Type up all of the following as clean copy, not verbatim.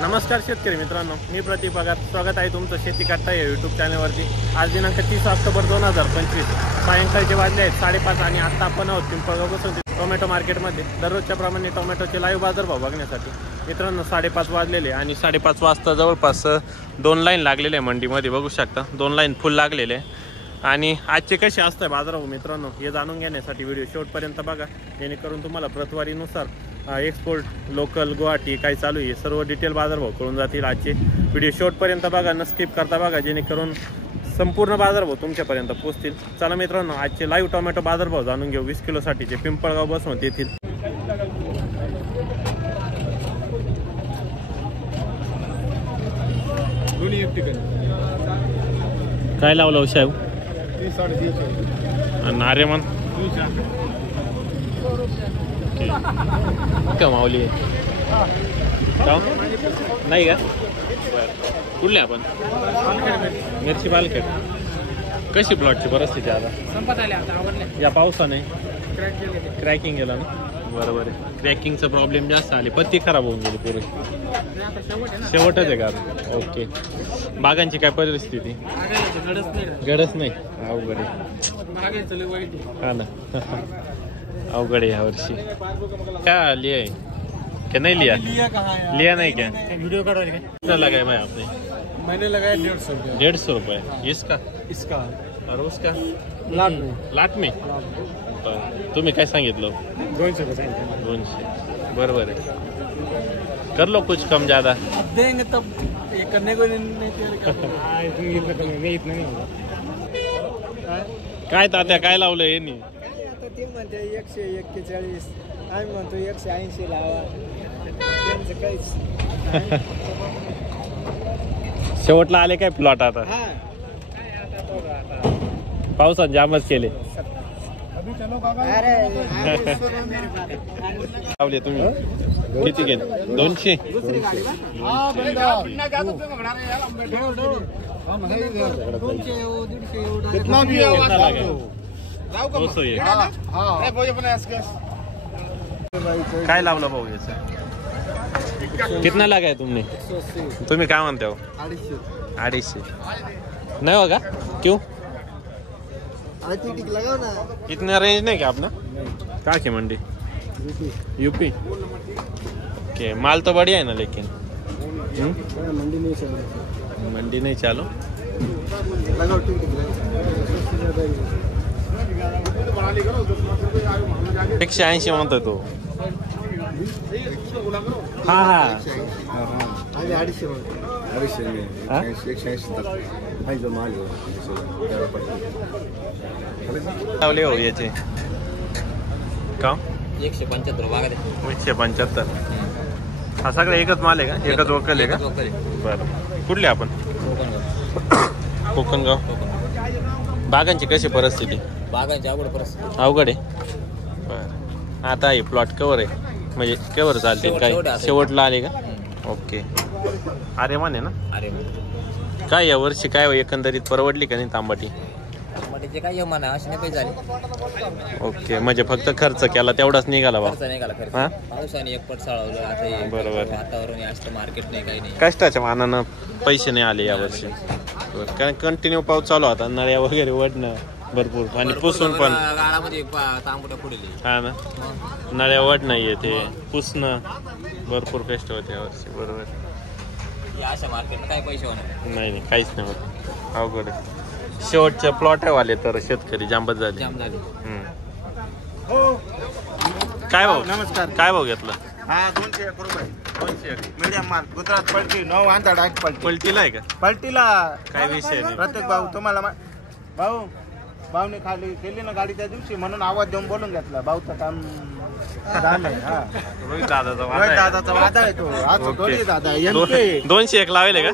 नमस्कार शेतकरी मित्रांनो, मी प्रतीक पगार. स्वागत आहे तुमचं शेती करता या यूट्यूब चॅनलवरती. आज दिनांक 30 ऑक्टोबर 2025 सायंकाळचे वाजले आहेत 5:30 आणि आत्ता आपण आहोत पिंपळगाव बसवंती टोमॅटो मार्केटमध्ये. दररोजच्या प्रमाणे टोमॅटोचे लाईव्ह बाजारभाव बघण्यासाठी. मित्रांनो 5:30 वाजलेले आणि 5:30 वाजता जवळपास 2 लाईन लागलेले आहे मंडीमध्ये. बघू शकता 2 लाईन फुल लागलेले आहे. आणि आजचे कसे असतात बाजारभाव मित्रांनो हे जाणून घेण्यासाठी व्हिडिओ शेवटपर्यंत बघा, जेणेकरून तुम्हाला प्रतवारीनुसार एक्सपोर्ट लोकल गुवाहाटी काय चालू आहे सर्व डिटेल बाजारभाव कळून जातील. आजचे व्हिडिओ शेवटपर्यंत बघा, न स्किप करता बघा, जेणेकरून संपूर्ण बाजारभाव तुमच्यापर्यंत पोहोचतील. चला मित्रांनो आजचे लाईव्ह टोमॅटो बाजारभाव जाणून घेऊ 20 किलोसाठीचे पिंपळगाव बसवंत येथील. काय लावलं साहेब? नारेमन का माऊली नाही का? बरं, कुठले आपण? मिरची पालखेड. कशी प्लॉटची परिस्थिती आता? संपत आले आता, आवडले या पावसाने क्रॅकिंग गेलं ना? बरोबर आहे, क्रॅकिंगचा प्रॉब्लेम जास्त आले. पत्ती खराब होऊन गेली पुरे. शेवटच आहे का? ओके. बागांची काय परिस्थिती? गडच नाही, अवघड आहे. हा ना अवघड आहे यावर्षी. क्या लिया है क्या नहीं लिया? लिया नहीं क्या? वीडियो का कितना लगाया मैं आपने? मैंने लगाया 150 रुपये. 150 रुपये इसका और उसका लाट में. तुम्ही काय सांगितलं? 200 रुपये सांगितलं. 200 बरोबर आहे. कर लो कुछ कम ज्यादा. अब देंगे तब ये करने को नहीं इतना नहीं होगा. काय तात्या काय लावलं यांनी? ते म्हणते 141 आम्ही म्हणतो 180 लावा. त्यांचं काहीच शेवटला आले काय प्लॉट आता? पावसात जामच केले. लावले तुम्ही किती गेले? 200. काय लावलं भाऊ याचं? कितना लगाय तुमने? तुम्ही काय म्हणते हो? 250 नहीं होगा क्यों? लगाओ ना. इतना रेंज नहीं क्या अपना? कहाँ की मंडी? यूपी. ओके, माल तो बढ़िया है ना लेकिन मंडी नहीं चालू. लगाओ 180 म्हणतो तो. हा हा 250 लावले हो याचे का? 175 रुपये. 175. हा सगळं एकच माल आहे का? एकच वकल आहे का? बरं, कुठले आपण? कोकणगाव. बागांची कशी परिस्थिती? बागांची अवघड परिस्थिती. अवघड आहे. बरं, आता हे प्लॉट कवर आहे म्हणजे कवर चालतील काय? शेवटला आले का? ओके. अरे म्हणे ना. अरे काय या वर्षी काय एकंदरीत परवडली का नाही तांबाटी? तांबाटीचे काय म्हणा असे नाही पैसे झाले. ओके, म्हणजे फक्त खर्च केला तेवढाच निघाला बा. खर्च नाही घाला. खर्च हा पावसाने एक पट साळवलं. आता बरोबर. वातावरण असतं, मार्केट नाही, काही नाही. कष्टाच्या मानानं पैसे नाही आले यावर्षी. कारण कंटिन्यू पाऊस चालू होता, नळ्या वगैरे वडणं भरपूर आणि पुसून पण गाळामध्ये तांबुट्या पुढेली. हा ना, नळ्या वड नाहीये ते पुसणं भरपूर कष्ट होते यावर्षी. बरोबर. अशा मार्केट काय पैसे होणार? नाही काहीच नाही होत, अवघड आहे. शेवटच्या प्लॉट वाले तर शेतकरी जांबत झाले. जाम झाली. काय भाऊ? नमस्कार. काय भाऊ घेतलं? हा 201 रुपये 201. मीडियम माल. गुजरात पलटी 9 आणता डायरेक्ट पलटी. पलटीला आहे का? पलटीला काय विषय नाही. प्रत्येक भाऊ तुम्हाला भाऊने खाली केली ना गाडी त्या दिवशी, म्हणून आवाज देऊन बोलून घेतला. भाऊचं काम झालंय. हा रोहित दादाचा वादा रोहित आहे. दादाचा वादा आहे तो. आज ओके. दोन्ही दादा MK 201 लावेल का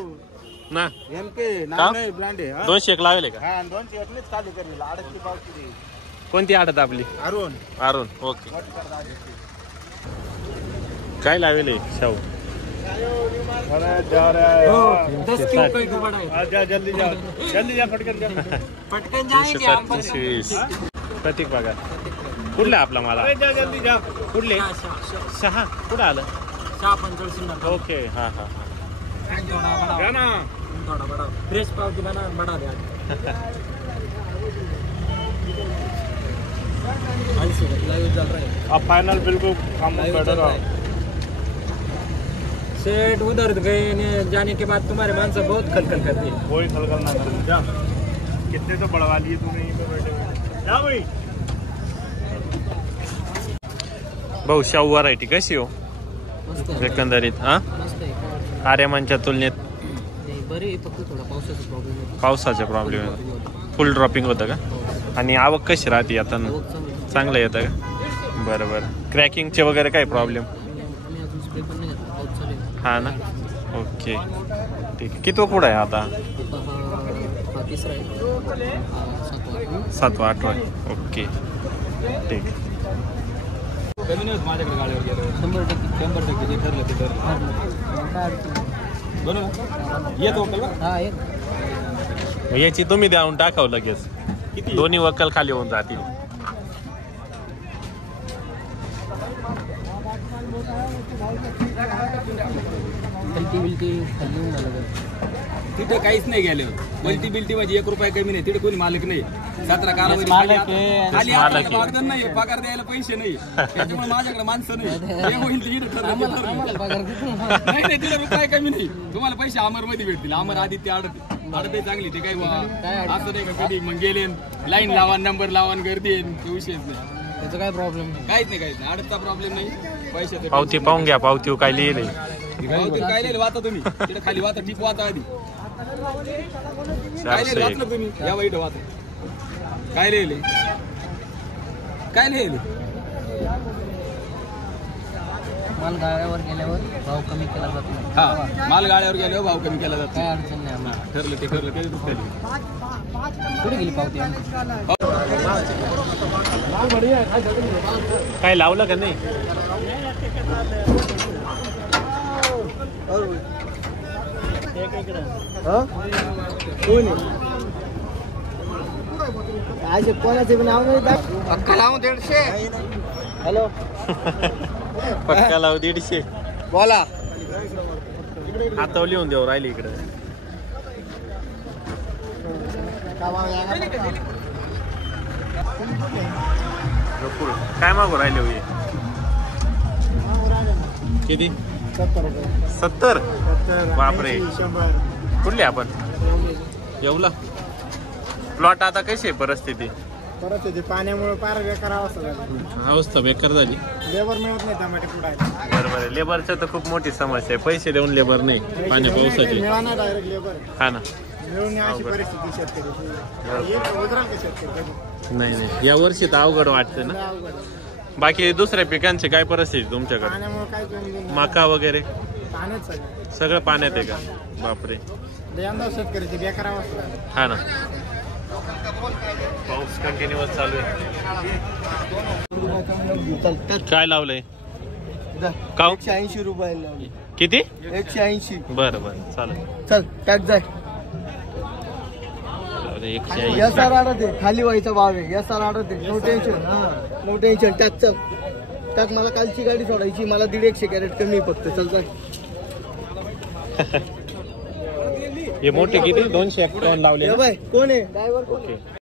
ना? MK नाव नाही, ब्रँड आहे. हा. 201 लावेल का? हा 201 खाली करेल. आडची पावती कोणती आडत आपली? अरुण. ओके. काय लावेल शाहू? जल्दी जा पटकन जाएंगे हम. 325. प्रतीक बघा कुठला आपला मला जल्दी जा. कुठले? 6 कुठं आलं? 6 पंचवटी. ओके. हां हां हां थोड़ा बड़ा फ्रेश पाव बना बड़ा दे लाइव चल रहा है। अब फाइनल बिल्कुल काम कर रहा है। सेठ उधर गए जाने के बाद तुम्हारे मानसा बहुत खलखल करती है। कोई खलखल ना कर जा। कितने तो बढ़वा लिए तूने यहीं पे बैठे हुए। जा भाई भाऊ शाहू व्हरायटी कशी हो एकंदरीत हा आर्यमानच्या तुलनेत? बरे फक्त थोडा पावसाचा प्रॉब्लेम आहे. पावसाचा प्रॉब्लेम आहे. फुल ड्रॉपिंग होतं का? आणि आवक कशी राहते आता? चांगलं येतं का? बरं बरं. क्रॅकिंगचे वगैरे काय प्रॉब्लेम? हा ना. ओके ठीक आहे. किती पुढं आहे आता? 7वा 8वा. ओके ठीक. माझ्याकडे गाड्यावर गेलो 100% जे ठरलं ते ठरलं. बरोबर येत वकल हा येत. याची तुम्ही द्यावून टाकावं लगेच. दोन्ही वकल खाली होऊन जातील. तिथे काहीच नाही गेलं. मल्टी बिल्टी म्हणजे 1 रुपया कमी नाही. तिथे कोणी मालक नाही. 17 कारभारी मागदन नाही. पगार द्यायला पैसे नाही. त्याच्यामुळे माझ्याकडे माणसं नाही. जे होईल ते नाही तिथे रुपया कमी नाही. तुम्हाला पैसे अमर मध्ये भेटतील. अमर आदित्य आडते चांगली. ते काही असं नाही का कधी मग गेले लाईन लावा नंबर लावा गर्दी ते विषयच नाही. त्याचा काय प्रॉब्लेम नाही. काहीच नाही. आडतचा प्रॉब्लेम नाही. पैसे पावती पाहून घ्या. पावती काय लिहिले? काय लिहिले वाचा तुम्ही. तिथे खाली वाचा. टिप वाचा आधी. काय लिहिले वाचलं तुम्ही? या वाईट वाचा. काय लिहिले? काय लिहिले? माल गाड्यावर गेल्यावर भाव कमी केला जातो. हा माल गाड्यावर गेल्यावर भाव कमी केला जातो. काय अडचण नाही आम्हाला. ठरलं ते कुठे गेली पावती? काय लावलं का नाही? आज कोणाचे पण नाव नाही. पक्का लावून 150. हॅलो पक्का लाव 150. बोला. आता लिहून देऊ राहिली इकडे. काय मागू राहिले हो? किती? 70. बापरे. कुठले आपण? येऊला. प्लॉट आता कशी आहे परिस्थिती? पाण्यामुळे फार बेकार अवस्था बेकार झाली. लेबर मिळत नाही टमाटे पुढे. बरोबर. लेबरचं तर खूप मोठी समस्या आहे. पैसे देऊन लेबर नाही. पाण्या पावसाची. डायरेक्ट लेबर हा ना. मिळून अशी परिस्थिती शेतकरी. नाही या वर्षी तर अवघड वाटते ना. बाकी दुसऱ्या पिकांची काय परिस्थिती तुमच्याकडे? पाण्यामुळे काय मका वगैरे पाण्यात सगळं पाण्यात आहे का? बापरे. शेतकऱ्याची बेकार अवस्था. हा ना. पाऊस कंटिन्युअस चालू आहे. काय लावलंय? 180 रुपये. किती? 180. बरं बरं चालेल. चल टॅक जाय. 180. खाली व्हायचा भाव आहे. No tension. No tension. टॅक चल. टॅक मला कालची गाडी सोडायची. मला 150 कॅरेट कमी फक्त. चल जाय. हे मोठे किती? 251 लावले. कोण आहे ड्रायव्हर?